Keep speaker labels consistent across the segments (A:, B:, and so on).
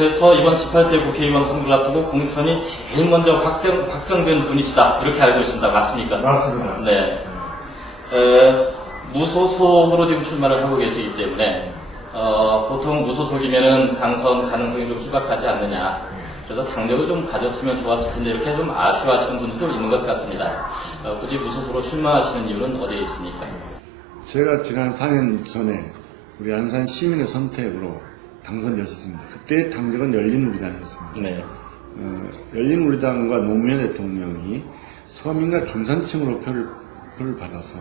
A: 그래서 이번 18대 국회의원 선거를 앞두고 공천이 제일 먼저 확정, 확정된 분이시다. 이렇게 알고 있습니다. 맞습니까?
B: 맞습니다.
A: 네. 에, 무소속으로 지금 출마를 하고 계시기 때문에 어, 보통 무소속이면은 당선 가능성이 좀 희박하지 않느냐. 그래서 당력을 좀 가졌으면 좋았을 텐데 이렇게 좀 아쉬워하시는 분들도 있는 것 같습니다. 어, 굳이 무소속으로 출마하시는 이유는 어디에 있습니까?
B: 제가 지난 4년 전에 우리 안산 시민의 선택으로 당선되었습니다. 그때 당적은 열린우리당이었습니다.
A: 네.
B: 어, 열린우리당과 노무현 대통령이 서민과 중산층으로 표를, 표를 받아서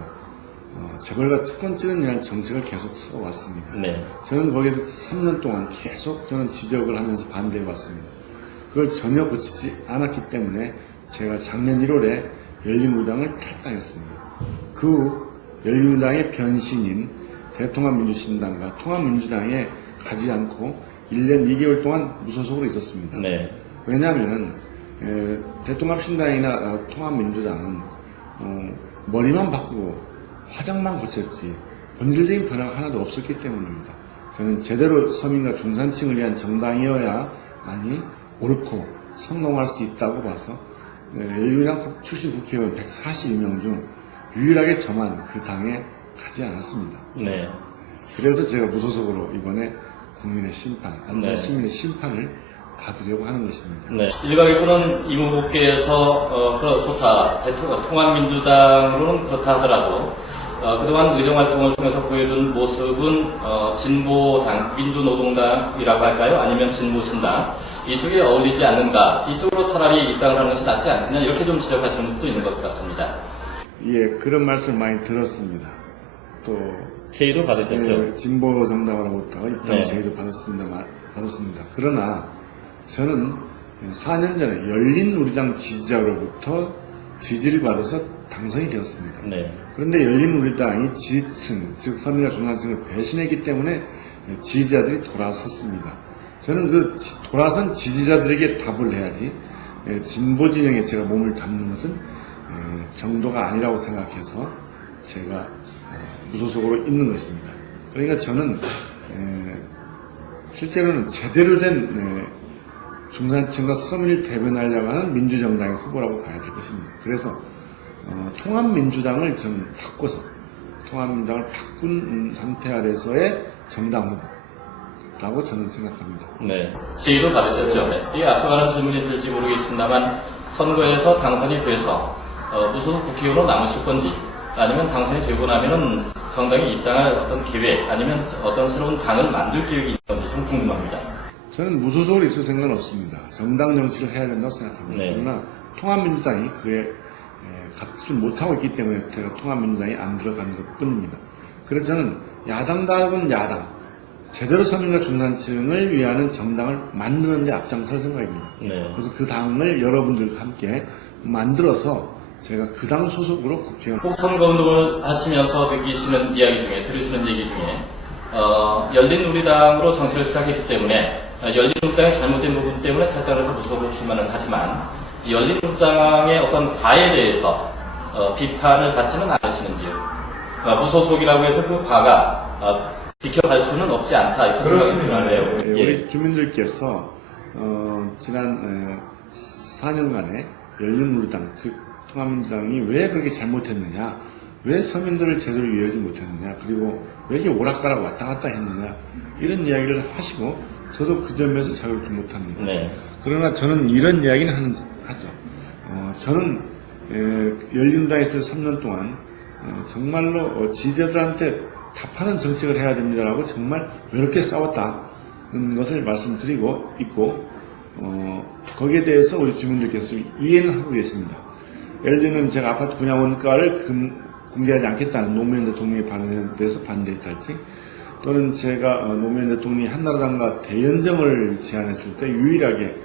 B: 어, 재벌과 특권층을 위한 정책을 계속 써왔습니다.
A: 네.
B: 저는 거기에서 3년 동안 계속 저는 지적을 하면서 반대해 왔습니다. 그걸 전혀 고치지 않았기 때문에 제가 작년 1월에 열린우리당을 탈당했습니다. 그 후 열린우리당의 변신인 대통합민주신당과 통합민주당에 가지 않고 1년 2개월 동안 무소속으로 있었습니다.
A: 네.
B: 왜냐하면 대통합신당이나 어, 통합민주당은 어, 머리만 바꾸고 화장만 고쳤지 본질적인 변화가 하나도 없었기 때문입니다. 저는 제대로 서민과 중산층을 위한 정당이어야 많이 옳고 성공할 수 있다고 봐서 열린우리당 출신 국회의원 141명 중 유일하게 저만 그 당에 가지 않았습니다.
A: 네.
B: 그래서 제가 무소속으로 이번에 국민의 심판,
A: 네.
B: 시민의 심판을 받으려고 하는 것입니다.
A: 네. 일각에서는 임 후보께서 어, 그렇- 좋다. 대통령, 통합민주당으로는 그렇다 하더라도 어, 그동안 의정활동을 통해서 보여준 모습은 어, 진보당, 민주노동당이라고 할까요? 아니면 진보신당 이쪽에 어울리지 않는가? 이쪽으로 차라리 입당을 하는 것이 낫지 않겠냐? 이렇게 좀 지적하시는 분도 있는 것 같습니다.
B: 예, 그런 말씀 많이 들었습니다. 또
A: 제의도 받으셨죠?
B: 예, 진보 정당으로부터 입당
A: 네.
B: 제의를 받았습니다. 받았습니다. 그러나 저는 4년 전에 열린 우리당 지지자로부터 지지를 받아서 당선이 되었습니다.
A: 네.
B: 그런데 열린 우리당이 지지층, 즉 서민과 중산층을 배신했기 때문에 지지자들이 돌아섰습니다. 저는 그 지- 돌아선 지지자들에게 답을 해야지 예, 진보 진영에 제가 몸을 담는 것은 예, 정도가 아니라고 생각해서 제가 어, 무소속으로 있는 것입니다. 그러니까 저는 예, 실제로는 제대로 된 예, 중산층과 서민을 대변하려고 하는 민주정당의 후보라고 봐야 될 것입니다. 그래서 어, 통합민주당을 저는 바꿔서 통합민주당을 바꾼 음, 상태 아래서의 정당 후보라고 저는 생각합니다.
A: 네. 제의도 받으셨죠? 네. 이 앞서 가는 질문이 될지 모르겠습니다만 선거에서 당선이 돼서 어, 무소속 국회의원으로 남으실 건지 아니면 당선이 되고 나면은 정당에 입당할 어떤 계획 아니면 어떤 새로운 당을 만들 계획이 있는 건지 좀 궁금합니다.
B: 저는 무소속으로 있을 생각은 없습니다. 정당 정치를 해야 된다고 생각합니다.
A: 네.
B: 그러나 통합민주당이 그에 에, 값을 못하고 있기 때문에 제가 통합민주당에 안 들어간 것 뿐입니다. 그래서 저는 야당다운 야당, 제대로 서민과 중산층을 위하는 정당을 만드는 데 앞장설 생각입니다.
A: 네.
B: 그래서 그 당을 여러분들과 함께 만들어서 제가 그 당 소속으로 국회의원
A: 꼭 선거운동을 하시면서 느끼시는 이야기 중에 들으시는 얘기 중에 어, 열린우리당으로 정치를 시작했기 때문에 어, 열린우리당의 잘못된 부분 때문에 탈당해서 무소속으로 출마는 하지만 이 열린우리당의 어떤 과에 대해서 어, 비판을 받지는 않으시는지요? 어, 무소속이라고 해서 그 과가 어, 비켜갈 수는 없지 않다 이렇게 생각이 드네요.
B: 예,
A: 예.
B: 우리 주민들께서 어, 지난 4년간의 열린우리당 즉 통합민주당이 왜 그렇게 잘못했느냐 왜 서민들을 제대로 이해하지 못했느냐 그리고 왜 이렇게 오락가락 왔다 갔다 했느냐 이런 이야기를 하시고 저도 그 점에서 자격을 못합니다.
A: 네.
B: 그러나 저는 이런 이야기는 하는, 하죠. 어, 저는 에, 있을 3년 동안 어, 정말로 어, 지지자들한테 답하는 정책을 해야 됩니다라고 정말 외롭게 싸웠다는 것을 말씀드리고 있고 어, 거기에 대해서 우리 주민들께서 좀 이해는 하고 계십니다. 예를 들면 제가 아파트 분양 원가를 금- 공개하지 않겠다는 노무현 대통령의 발언에 대해서 반대했달지 또는 제가 어, 노무현 대통령이 한나라당과 대연정을 제안했을 때 유일하게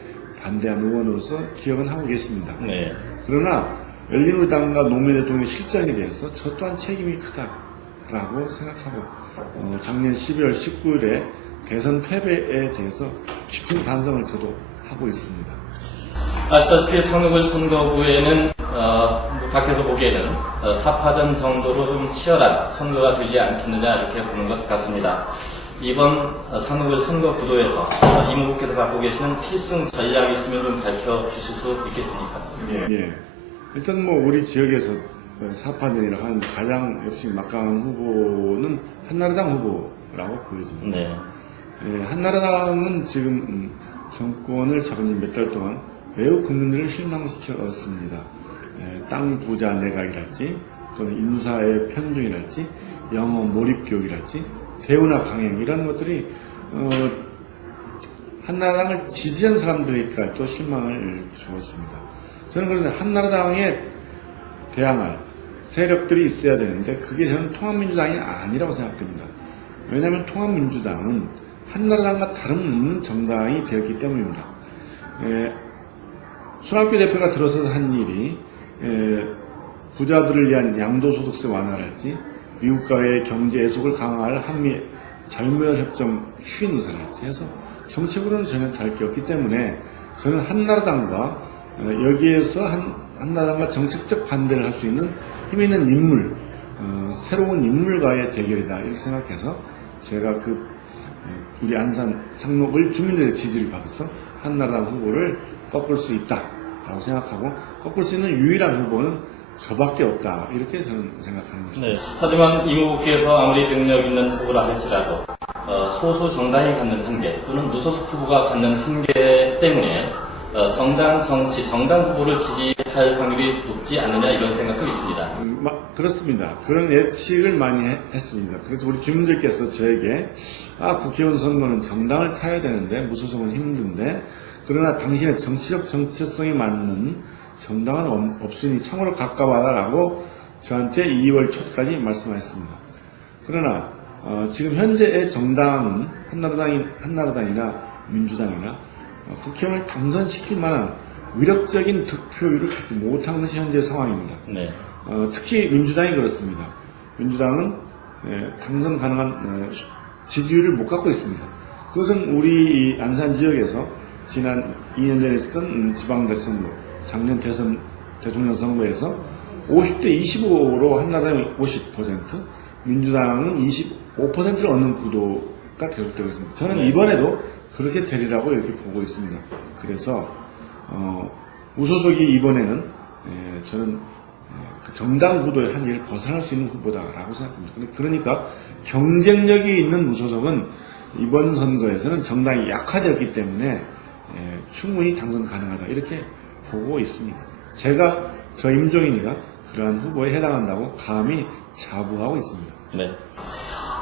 B: 반대한 의원으로서 기억은 하고 계십니다.
A: 네.
B: 그러나 열린우리당과 노무현 대통령의 실정에 대해서 저 또한 책임이 크다라고 생각하고 어, 작년 12월 19일에 대선 패배에 대해서 깊은 반성을 저도 하고 있습니다.
A: 아시다시피 상록을 선거구에는 어, 뭐 밖에서 보기에는 어, 사파전 정도로 좀 치열한 선거가 되지 않겠느냐 이렇게 보는 것 같습니다. 이번 어, 상록을 선거 구도에서 어, 이모부께서 갖고 계시는 필승 전략이 있으면 좀 밝혀 주실 수 있겠습니까?
B: 예. 일단 뭐 우리 지역에서 사파전이라 하는 가장 역시 막강한 후보는 한나라당 후보라고 보여집니다.
A: 네.
B: 예, 한나라당은 지금 음, 정권을 잡은 지 몇 달 동안 매우 국민들을 실망시켰습니다. 예, 땅 부자 내각이랄지 또는 인사의 편중이랄지 영어 몰입 교육이랄지 대우나 강행 이런 것들이 어, 한나라당을 지지한 사람들에게까지도 실망을 주었습니다. 저는 그런데 한나라당에 대항할 세력들이 있어야 되는데 그게 저는 통합민주당이 아니라고 생각됩니다. 왜냐하면 통합민주당은 한나라당과 다름없는 정당이 되었기 때문입니다. 에, 손학규 대표가 들어서서 한 일이 에, 부자들을 위한 양도소득세 완화랄지 미국과의 경제 애속을 강화할 한미 자유무역협정 추진 의사랄지 해서 정책으로는 전혀 다를 게 없기 때문에 저는 한나라당과 어, 여기에서 한, 한나라당과 정책적 반대를 할 수 있는 힘 있는 인물, 어, 새로운 인물과의 대결이다 이렇게 생각해서 제가 그 에, 우리 안산 상록을 주민들의 지지를 받아서 한나라당 후보를 꺾을 수 있다 라고 생각하고 꺾을 수 있는 유일한 후보는 저밖에 없다 이렇게 저는 생각하는 것입니다.
A: 네. 하지만 이모부께서 아무리 능력 있는 후보라 할지라도 어, 소수 정당이 갖는 한계 또는 무소속 후보가 갖는 한계 때문에 어, 정당 정치, 정당 후보를 지지할 확률이 높지 않느냐 이런 생각도 있습니다.
B: 음, 마- 그렇습니다. 그런 예측을 많이 해- 했습니다. 그래서 우리 주민들께서 저에게 아 국회의원 선거는 정당을 타야 되는데 무소속은 힘든데 그러나 당신의 정치적 정체성에 맞는 정당은 없- 없으니 참으로 가까워라라고 저한테 2월 초까지 말씀하셨습니다. 그러나 어, 지금 현재의 정당은 한나라당이, 한나라당이나 민주당이나 어, 국회의원을 당선시킬 만한 위력적인 득표율을 갖지 못한 것이 현재 상황입니다.
A: 네.
B: 어, 특히 민주당이 그렇습니다. 민주당은 예, 당선 가능한 어, 지지율을 못 갖고 있습니다. 그것은 우리 이 안산 지역에서 지난 2년 전에 있었던 음, 지방대선거, 작년 대선 대통령 선거에서 50대 25로 한나라당이 50%, 민주당은 25%를 얻는 구도가 계속되고 있습니다. 저는
A: 네.
B: 이번에도 그렇게 되리라고 이렇게 보고 있습니다. 그래서 어, 무소속이 이번에는 예, 저는 어, 그 정당 구도의 한계를 벗어날 수 있는 후보다라고 생각합니다. 그러니까 경쟁력이 있는 무소속은 이번 선거에서는 정당이 약화되었기 때문에 예, 충분히 당선 가능하다 이렇게 보고 있습니다. 제가 저 임종인이가 그러한 후보에 해당한다고 감히 자부하고 있습니다.
A: 네.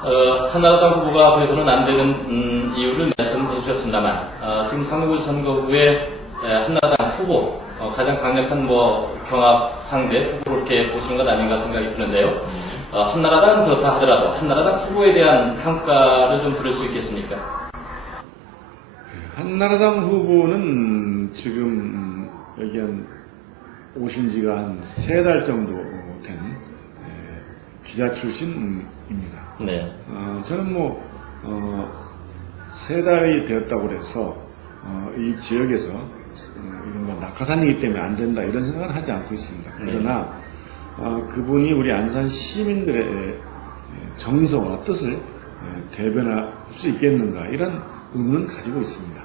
A: 어, 한나라당 후보가 돼서는 안 되는 음, 이유를 말씀해 주셨습니다만 어, 지금 상록을 선거 후에 에, 한나라당 후보 어, 가장 강력한 뭐 경합 상대 후보로 이렇게 보시는 것 아닌가 생각이 드는데요. 어, 한나라당 그렇다 하더라도 한나라당 후보에 대한 평가를 좀 들을 수 있겠습니까?
B: 한나라당 후보는 지금 음, 여기 한 오신 지가 한 세 달 정도 된 에, 기자 출신입니다.
A: 네.
B: 어, 저는 뭐, 어, 세 달이 되었다고 해서, 어, 이 지역에서, 어, 이런 낙하산이기 때문에 안 된다, 이런 생각을 하지 않고 있습니다. 그러나, 어, 그분이 우리 안산 시민들의 에, 정서와 뜻을 에, 대변할 수 있겠는가, 이런 의문은 가지고 있습니다.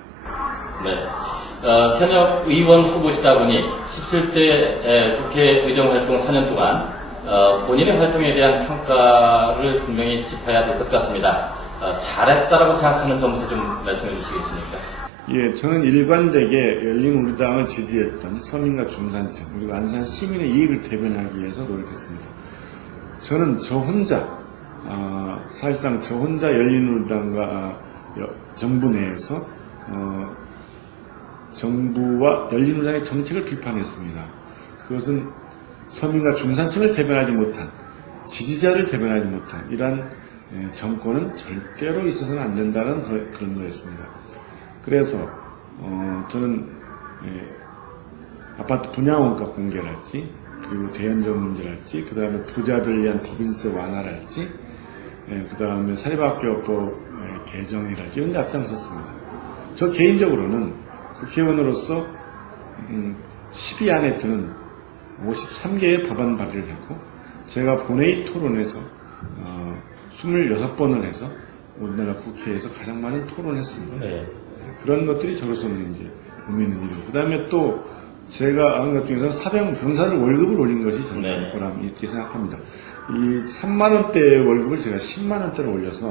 A: 네. 어, 현역 의원 후보시다 보니 17대 국회 의정 활동 4년 동안 어, 본인의 활동에 대한 평가를 분명히 짚어야 될 것 같습니다. 어, 잘했다라고 생각하는 점부터 좀 말씀해 주시겠습니까?
B: 예, 저는 일관되게 열린 우리당을 지지했던 서민과 중산층 그리고 안산 시민의 이익을 대변하기 위해서 노력했습니다. 저는 저 혼자 아, 사실상 저 혼자 열린 우리당과 아, 여- 정부 내에서 어, 정부와 열린 우리당의 정책을 비판했습니다. 그것은 서민과 중산층을 대변하지 못한 지지자를 대변하지 못한 이러한 예, 정권은 절대로 있어서는 안 된다는 거- 그런 거였습니다. 그래서 어, 저는 예, 아파트 분양원가 공개랄지 그리고 대연정 문제랄지 그 다음에 부자들 위한 법인세 완화랄지 그 다음에 사립학교법 예, 개정이랄지 이런 데 앞장섰습니다. 저 개인적으로는 국회의원으로서 음, 10위 안에 드는 53개의 법안 발의를 했고 제가 본회의 토론에서 어, 26번을 해서 우리나라 국회에서 가장 많은 토론했습니다.
A: 네.
B: 그런 것들이 저로서는 이제 의미 있는 일이고 그 다음에 또 제가 한것 중에서 사병 병사들 월급을 올린 것이 저는
A: 네.
B: 보람 있게 생각합니다. 이 3만 원대 월급을 제가 10만 원대로 올려서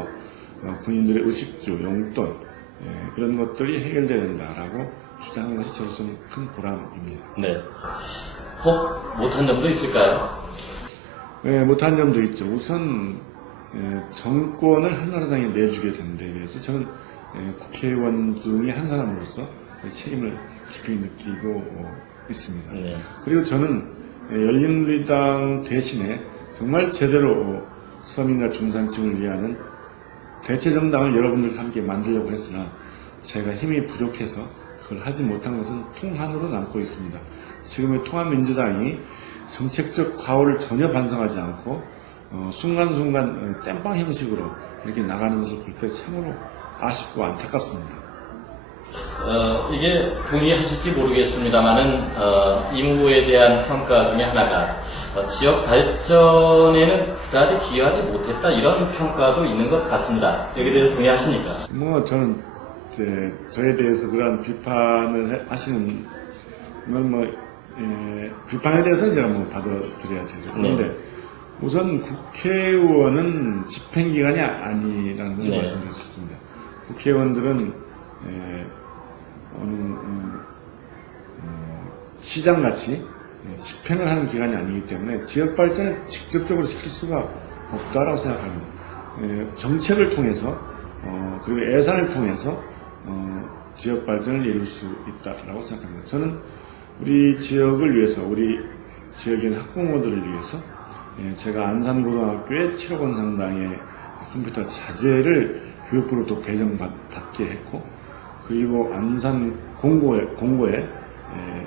B: 어, 군인들의 의식주, 용돈 예, 이런 것들이 해결돼야 된다라고 주장한 것이 저로서는 큰 보람입니다.
A: 네. 혹 못한 점도 있을까요?
B: 예, 못한 점도 있죠. 우선 예, 정권을 한나라당에 내주게 된데 대해서 저는 예, 국회의원 중에 한 사람으로서 그 책임을 깊이 느끼고 어, 있습니다.
A: 네.
B: 그리고 저는 예, 열린우리당 대신에 정말 제대로 어, 서민과 중산층을 위하는 대체 정당을 여러분들과 함께 만들려고 했으나 제가 힘이 부족해서 그걸 하지 못한 것은 통한으로 남고 있습니다. 지금의 통합민주당이 정책적 과오를 전혀 반성하지 않고 어, 순간순간 어, 땜빵 형식으로 이렇게 나가는 것을 볼 때 참으로 아쉽고 안타깝습니다.
A: 어, 이게 동의하실지 모르겠습니다만은 어, 이무에 대한 평가 중에 하나가 어, 지역 발전에는 그다지 기여하지 못했다 이런 평가도 있는 것 같습니다. 여기에 대해서 동의하십니까?
B: 뭐 저는 이제 저에 대해서 그러한 비판을 해- 하시는 건 뭐, 예, 비판에 대해서는 제가 뭐 받아들여야 되죠. 그런데 우선 국회의원은 집행기관이 아니라는 걸
A: 네.
B: 있습니다. 국회의원들은 예, 어느 음, 어, 시장같이 예, 집행을 하는 기관이 아니기 때문에 지역 발전을 직접적으로 시킬 수가 없다라고 생각합니다. 예, 정책을 통해서 어, 그리고 예산을 통해서 어, 지역 발전을 이룰 수 있다라고 생각합니다. 저는 우리 지역을 위해서 우리 지역인 학부모들을 위해서 예, 제가 안산고등학교에 7억 원 상당의 컴퓨터 자재를 교육부로 또 배정받게 했고 그리고 안산 공고에 공고에 예,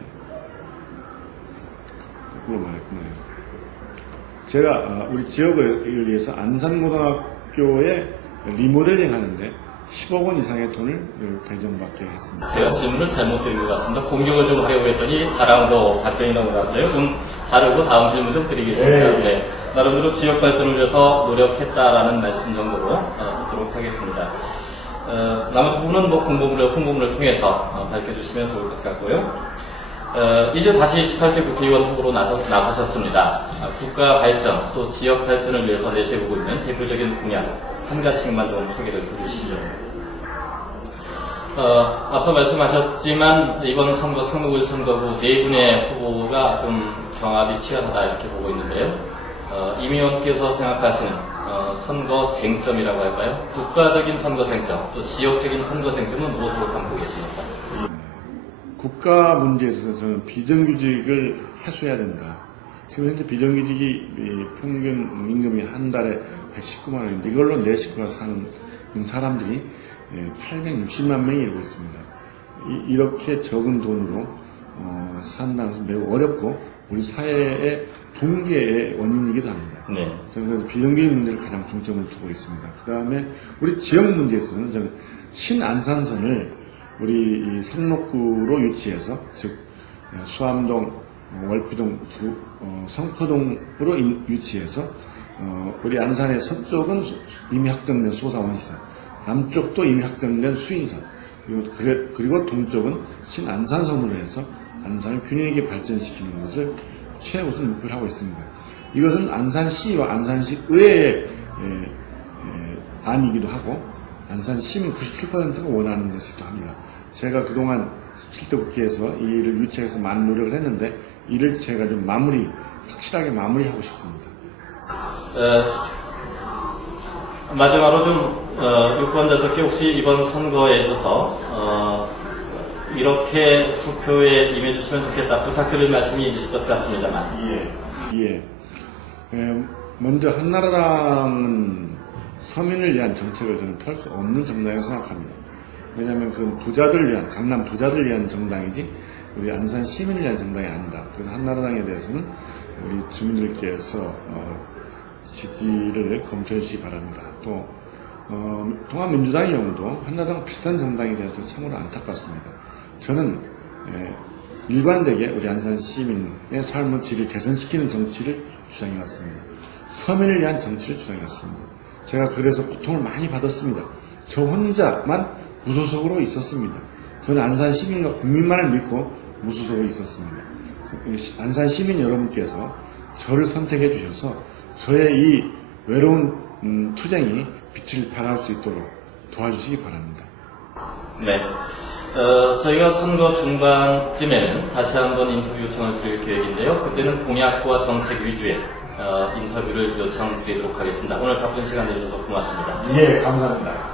B: 그걸 말했구나. 제가 어, 우리 지역을 위해서 안산고등학교에 리모델링 하는데 10억 원 이상의 돈을 어, 배정받게 했습니다.
A: 제가 질문을 잘못 드린 것 같습니다. 공격을 좀 하려고 했더니 자랑으로 답변이 넘어갔어요. 좀 자르고 다음 질문 좀 드리겠습니다.
B: 네.
A: 네. 나름대로 지역 발전을 위해서 노력했다라는 말씀 정도로 어, 듣도록 하겠습니다. 어, 남은 부분은 뭐 공보문을, 홍보문을 통해서 어, 밝혀주시면 좋을 것 같고요. 어, 이제 다시 18대 국회의원 후보로 나서, 나서셨습니다. 아, 국가 발전 또 지역 발전을 위해서 내세우고 있는 대표적인 공약 한 가지씩만 좀 소개를 해주시죠. 어, 앞서 말씀하셨지만 이번 선거 상무을 선거구 네 분의 후보가 좀 경합이 치열하다 이렇게 보고 있는데요. 어, 임 의원께서 생각하시는 어, 선거 쟁점이라고 할까요? 국가적인 선거 쟁점, 또 지역적인 선거 쟁점은 무엇으로 삼고 계십니까?
B: 국가 문제에 있어서 저는 비정규직을 해소해야 된다. 지금 현재 비정규직이 이 평균 임금이 한 달에 119만 원인데 이걸로 내 식구가 사는 사람들이 860만 명이 이르고 있습니다. 이, 렇게 적은 돈으로 어, 산다는 것은 매우 어렵고 우리 사회의 동기의 원인이기도 합니다.
A: 네.
B: 저는 그래서 비정규직 문제를 가장 중점을 두고 있습니다. 그 다음에 우리 지역 문제에서는 저는 신안산선을 우리 이 성록구로 유치해서 즉 수암동, 어, 월피동, 부- 어, 성포동으로 인- 유치해서 어, 우리 안산의 서쪽은 수- 이미 확정된 소사원시설, 남쪽도 이미 확정된 수인선, 그리고, 그리고 동쪽은 신안산선으로 해서 안산을 균형 있게 발전시키는 것을 최우선 목표로 하고 있습니다. 이것은 안산시와 안산시 의회의 안이기도 하고 안산 시민 97%가 원하는 것이기도 합니다. 제가 그동안 17대 국회에서 이 일을 유치해서 많은 노력을 했는데 이를 제가 좀 마무리 확실하게 마무리하고 싶습니다.
A: 어, 마지막으로 좀 어, 유권자들께 혹시 이번 선거에 있어서 어, 이렇게 투표에 임해주시면 좋겠다 부탁드릴 말씀이 있을 것 같습니다만
B: 예, 예. 에, 먼저 한나라당은 서민을 위한 정책을 저는 펼 수 없는 정당이라고 생각합니다. 왜냐하면 그 부자들을 위한 강남 부자들을 위한 정당이지 우리 안산 시민을 위한 정당이 아니다. 그래서 한나라당에 대해서는 우리 주민들께서 어, 지지를 검토해 주시기 바랍니다. 또 어, 통합민주당의 경우도 한나라당 비슷한 정당에 대해서 참으로 안타깝습니다. 저는 에, 일관되게 우리 안산 시민의 삶의 질을 개선시키는 정치를 주장해 왔습니다. 서민을 위한 정치를 주장해 왔습니다. 제가 그래서 고통을 많이 받았습니다. 저 혼자만 무소속으로 있었습니다. 저는 안산 시민과 국민만을 믿고 무소속으로 있었습니다. 안산 시민 여러분께서 저를 선택해 주셔서 저의 이 외로운 음, 투쟁이 빛을 발할 수 있도록 도와주시기 바랍니다.
A: 네. 어, 저희가 선거 중반쯤에는 다시 한번 인터뷰 요청을 드릴 계획인데요. 그때는 공약과 정책 위주의 어, 인터뷰를 요청드리도록 하겠습니다. 오늘 바쁜 시간 내주셔서 고맙습니다.
B: 예, 감사합니다.